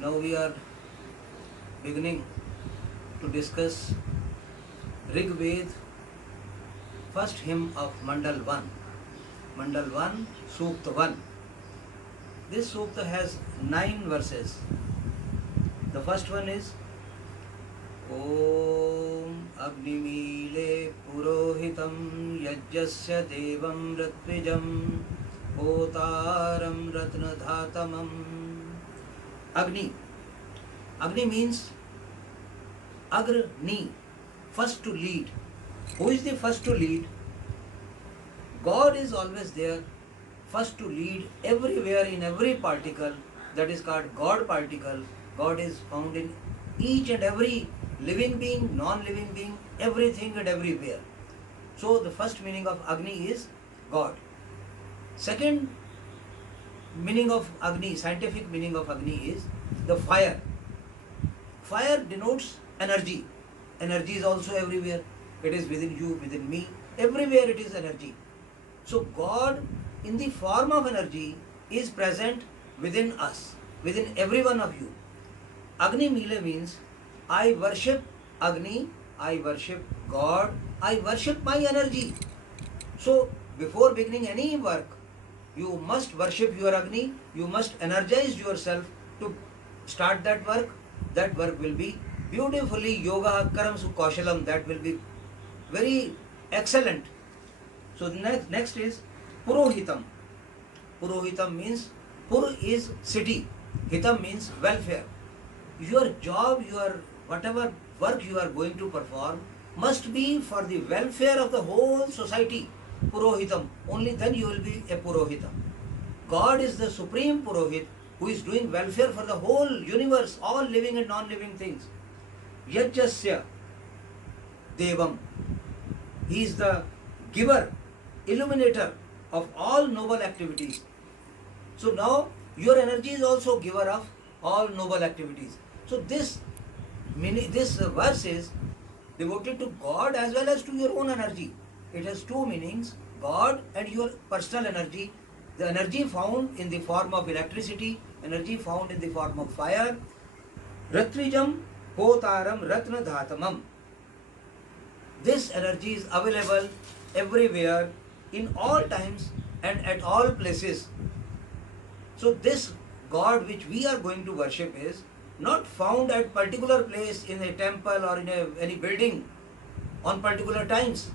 Now we are beginning to discuss Rig Ved, first hymn of Mandal 1. Mandal 1, Sukta 1. This Sukta has 9 verses. The first one is Om Agnimeele Purohitam Yajyasya Devam Ratvijam Hotaram Ratnadhatamam. Agni. Agni means Agrni, first to lead. Who is the first to lead? God is always there, first to lead everywhere in every particle. That is called God particle. God is found in each and every living being, non-living being, everything and everywhere. So the first meaning of Agni is God. Second meaning of Agni, scientific meaning of Agni is the fire. Fire denotes energy. Energy is also everywhere. It is within you, within me. Everywhere it is energy. So God in the form of energy is present within us, within every one of you. Agni Mile means I worship Agni, I worship God, I worship my energy. So before beginning any work, you must worship your Agni, you must energize yourself to start that work. That work will be beautifully yoga karam sukoshalam, that will be very excellent. So next is Purohitam. Purohitam means Pur is city, Hitam means welfare. Your job, your whatever work you are going to perform must be for the welfare of the whole society. Purohitam. Only then you will be a Purohitam. God is the supreme Purohit who is doing welfare for the whole universe, all living and non-living things. Yajyasya Devam. He is the giver, illuminator of all noble activities. So now your energy is also giver of all noble activities. So this verse is devoted to God as well as to your own energy. It has two meanings, God and your personal energy. The energy found in the form of electricity, energy found in the form of fire. Ratvijam Hotaram Ratna Dhatamam. This energy is available everywhere, in all times and at all places. So this God which we are going to worship is not found at particular place in a temple or in any building on particular times.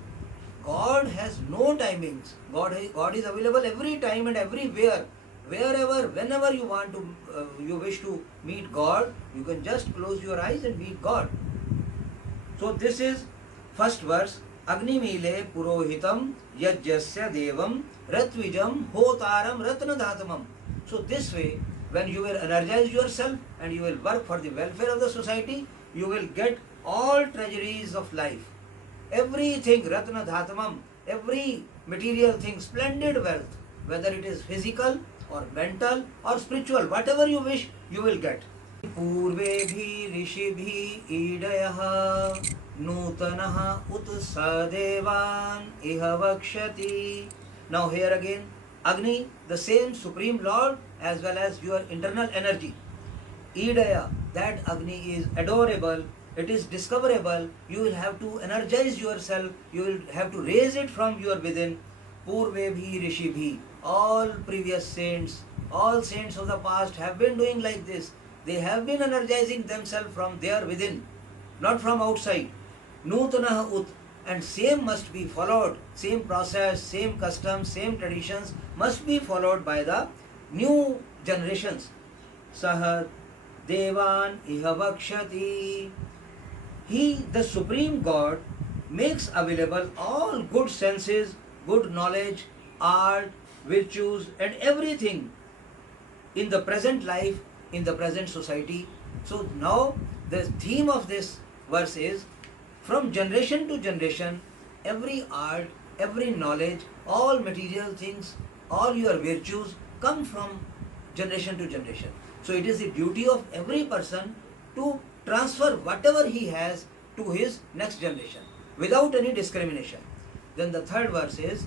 God has no timings. God is available every time and everywhere. Wherever, whenever you want to, you wish to meet God, you can just close your eyes and meet God. So this is first verse. Agni Mile Purohitam Yajyasya Devam Ratvijam Hotaram Ratnadhatamam. So this way, when you will energize yourself and you will work for the welfare of the society, you will get all treasuries of life. Everything, Ratna Dhatamam, every material thing, splendid wealth, whether it is physical or mental or spiritual, whatever you wish, you will get. पूर्वेभिः ऋषिभिः ईडयः नूतनः उत सदेवान् इह वक्ष्यति. Now here again, Agni, the same Supreme Lord as well as your internal energy. Idaya, that Agni is adorable, it is discoverable, you will have to energize yourself, you will have to raise it from your within. Purvebhi Rishibhi, all previous saints, all saints of the past have been doing like this. They have been energizing themselves from their within, not from outside. Nutanaha Ut, and same must be followed, same process, same customs, same traditions must be followed by the new generations. Sahat Devan iha vakshati. He, the Supreme God, makes available all good senses, good knowledge, art, virtues, and everything in the present life, in the present society. So now the theme of this verse is from generation to generation, every art, every knowledge, all material things, all your virtues come from generation to generation. So it is the duty of every person to transfer whatever he has to his next generation without any discrimination. Then the third verse is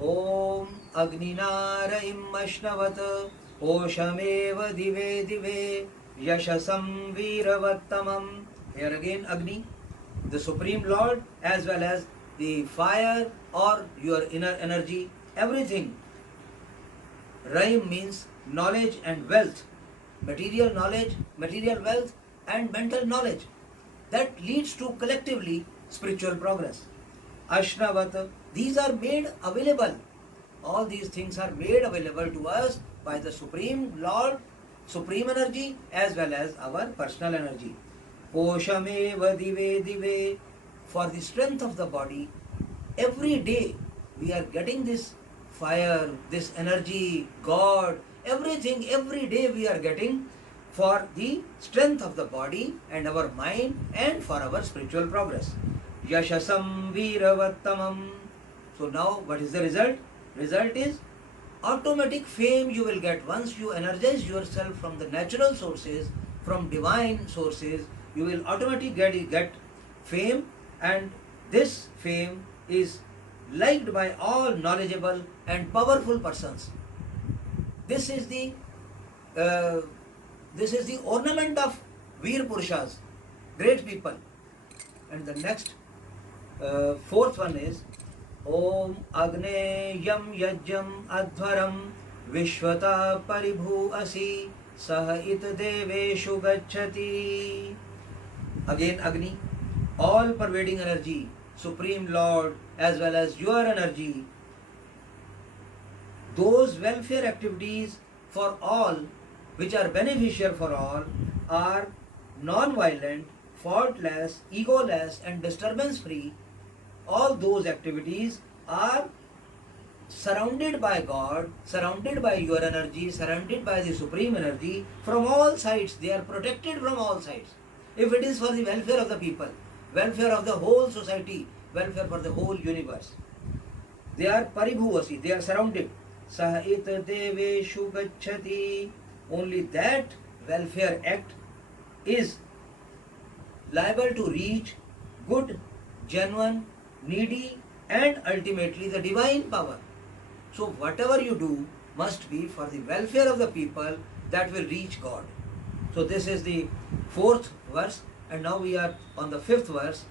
Om Agninara Immashnavat Oshamev Dive Dive Yashasam Viravattamam. Here again Agni, the Supreme Lord, as well as the fire or your inner energy, everything. Raim means knowledge and wealth, material knowledge, material wealth, and mental knowledge. That leads to collectively spiritual progress. Ashnavat, these are made available. All these things are made available to us by the Supreme Lord, Supreme Energy, as well as our personal energy. Poshameva dive dive, for the strength of the body, every day we are getting this fire, this energy, God, everything, every day we are getting for the strength of the body and our mind and for our spiritual progress. Yashasam Viravattamam. So now what is the result? Result is automatic fame you will get once you energize yourself from the natural sources, from divine sources. You will automatically get fame, and this fame is liked by all knowledgeable and powerful persons. This is the uh, ornament of Veer Purushas, great people. And the next fourth one is Om Agneyam Yajjam Adhvaram Vishwata Paribhu Asi Sah It Deveshu Gacchati. Again Agni, all pervading energy, Supreme Lord, as well as your energy. Those welfare activities for all, which are beneficial for all, are non-violent, faultless, egoless, and disturbance-free. All those activities are surrounded by God, surrounded by your energy, surrounded by the Supreme Energy from all sides. They are protected from all sides. If it is for the welfare of the people, welfare of the whole society, welfare for the whole universe, they are paribhuvasi, they are surrounded. Sahita deveshu gacchati. Only that welfare act is liable to reach good, genuine, needy, and ultimately the divine power. So whatever you do must be for the welfare of the people that will reach God. So this is the fourth verse, and now we are on the fifth verse.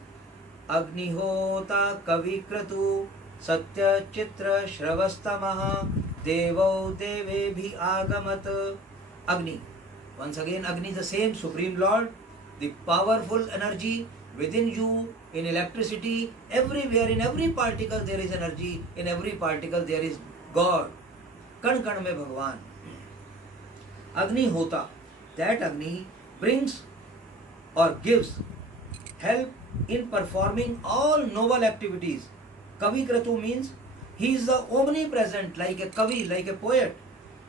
Agnihota kavikratu satya chitra shravastamaha devo devebhi agamat. Agni. Once again Agni, the same Supreme Lord, the powerful energy within you, in electricity, everywhere, in every particle there is energy, in every particle there is God. Kan kan mein Bhagwan. Agni hota, that Agni brings or gives help in performing all noble activities. Kavi Kratu means he is the omnipresent, like a Kavi, like a poet.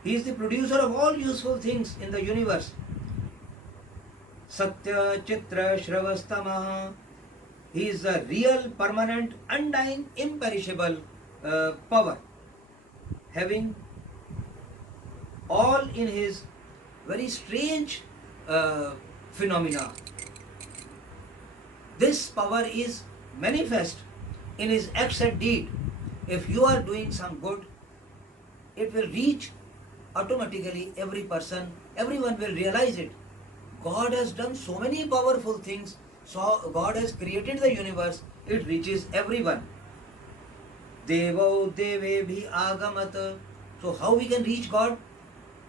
He is the producer of all useful things in the universe. Satya Chitra Shravastamaha. He is the real, permanent, undying, imperishable power, having all in his very strange phenomena. This power is manifest in his acts and deed. If you are doing some good, it will reach automatically every person, everyone will realize it. God has done so many powerful things, so God has created the universe, it reaches everyone. Devo devebhi agamat. So how we can reach God?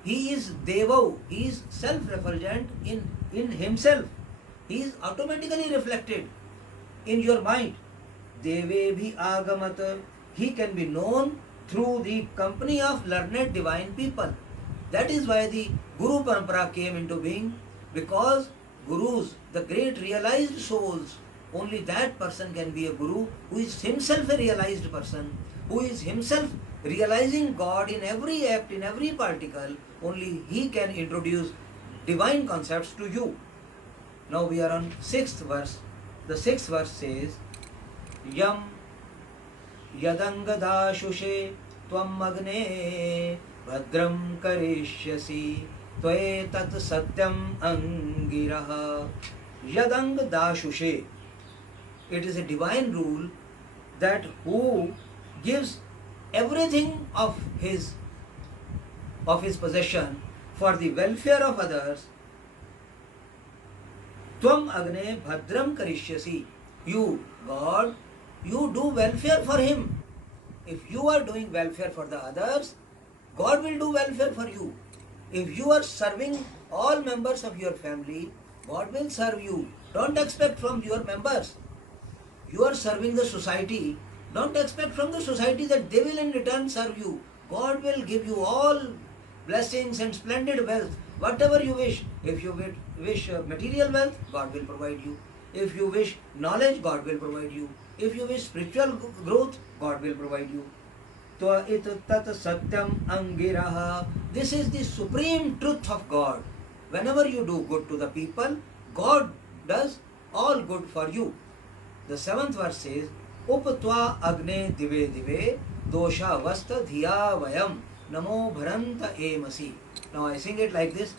He is Devo, he is self-refulgent in himself. He is automatically reflected in your mind. Devebhi agamat. He can be known through the company of learned divine people. That is why the Guru Parampara came into being, because Gurus, the great realized souls, only that person can be a Guru who is himself a realized person, who is himself realizing God in every act, in every particle. Only he can introduce divine concepts to you. Now we are on sixth verse. The sixth verse says, Yam Yadangadashushe Tvam Agne Bhadram Karishyasi Tve Tat Satyam Angiraha. Yadang Dashushe. It is a divine rule that who gives everything of his possession for the welfare of others, Tvam agne bhadram karishyasi. You, God, you do welfare for him. If you are doing welfare for the others, God will do welfare for you. If you are serving all members of your family, God will serve you. Don't expect from your members. You are serving the society. Don't expect from the society that they will in return serve you. God will give you all blessings and splendid wealth, whatever you wish. If you wish material wealth, God will provide you. If you wish knowledge, God will provide you. If you wish spiritual growth, God will provide you. tat satyam angiraha. This is the supreme truth of God. Whenever you do good to the people, God does all good for you. The seventh verse says, Upatva agne dive dive dosha vasta dhiya vayam namo bharanta emasi. Now I sing it like this.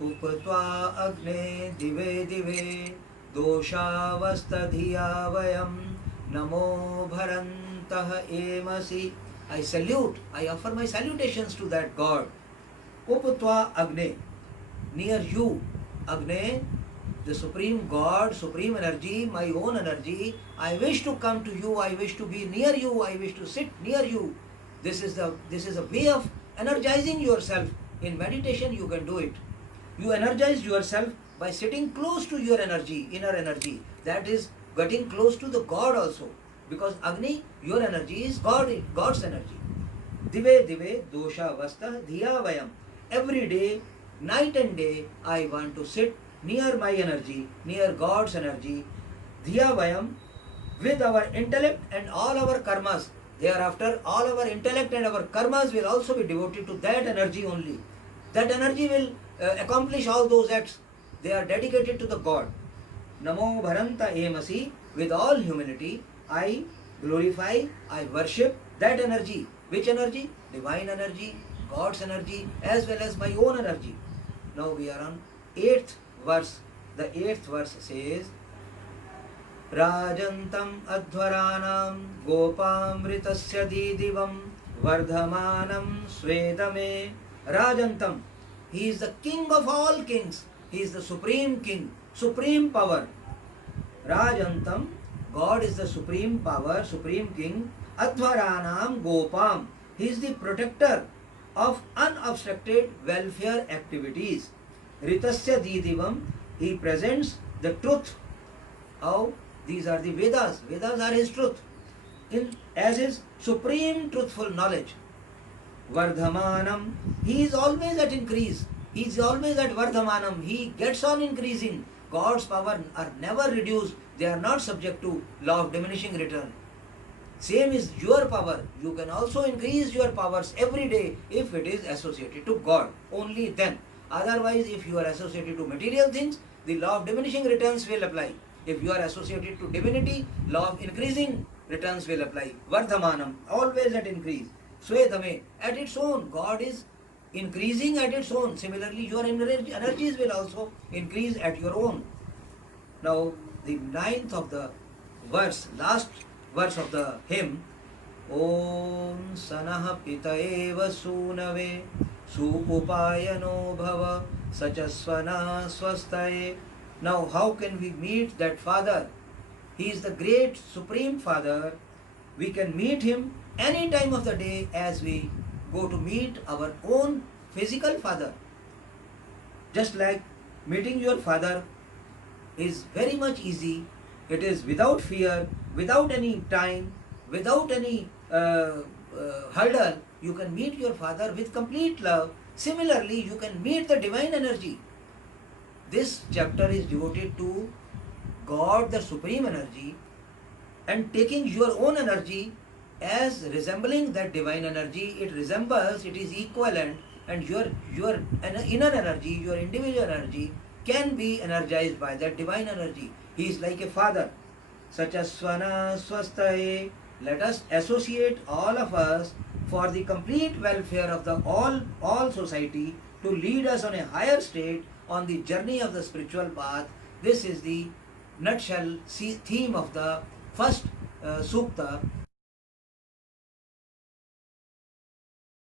Upatva agne dive dive dosha vasta dhiya vayam namo bharanta emasi. I salute, I offer my salutations to that God. Upatva agne, near you, agne, the supreme God, supreme energy, my own energy. I wish to come to you, I wish to be near you, I wish to sit near you. This is a way of energizing yourself. In meditation you can do it. You energize yourself by sitting close to your energy, inner energy. That is getting close to the God also. Because Agni, your energy is God's energy. Dive dive dosha vasta dhiya vayam. Every day, night and day, I want to sit near my energy, near God's energy, dhiya vayam, with our intellect and all our karmas. Thereafter, all our intellect and our karmas will also be devoted to that energy only. That energy will accomplish all those acts. They are dedicated to the God. Namo Bharanta Emasi, with all humility, I glorify, I worship that energy. Which energy? Divine energy, God's energy, as well as my own energy. Now we are on 8th verse. The 8th verse says, Rajantam adhvaranam gopamritasya didivam vardhamanam swedame. Rajantam, he is the king of all kings. He is the supreme king, supreme power. Rajantam, God is the supreme power, supreme king. Adhvaranam gopam, he is the protector of unobstructed welfare activities. Ritasya didivam, he presents the truth. How? These are the Vedas. Vedas are his truth. As his supreme truthful knowledge. Vardhamanam, he is always at increase. He is always at Vardhamanam. He gets on increasing. God's power are never reduced. They are not subject to law of diminishing return. Same is your power. You can also increase your powers every day if it is associated to God. Only then. Otherwise, if you are associated to material things, the law of diminishing returns will apply. If you are associated to divinity, law of increasing returns will apply. Vardhamanam, always at increase. Swedhame, at its own. God is increasing at its own. Similarly, your energies will also increase at your own. Now, the 9th of the verse, last verse of the hymn, Om Sanah Pitaeva Sunave Supupayano Bhava Sachasvana Swastaye. Now, how can we meet that Father? He is the great Supreme Father. We can meet Him any time of the day as we go to meet our own physical father. Just like meeting your father is very much easy. It is without fear, without any time, without any hurdle. You can meet your father with complete love. Similarly, you can meet the divine energy. This chapter is devoted to God, the supreme energy, and taking your own energy as resembling that divine energy. It resembles, it is equivalent, and your inner energy, your individual energy can be energized by that divine energy. He is like a father. Sachasvana swastaye. Let us associate all of us for the complete welfare of the all society, to lead us on a higher state on the journey of the spiritual path. This is the nutshell theme of the first sukta.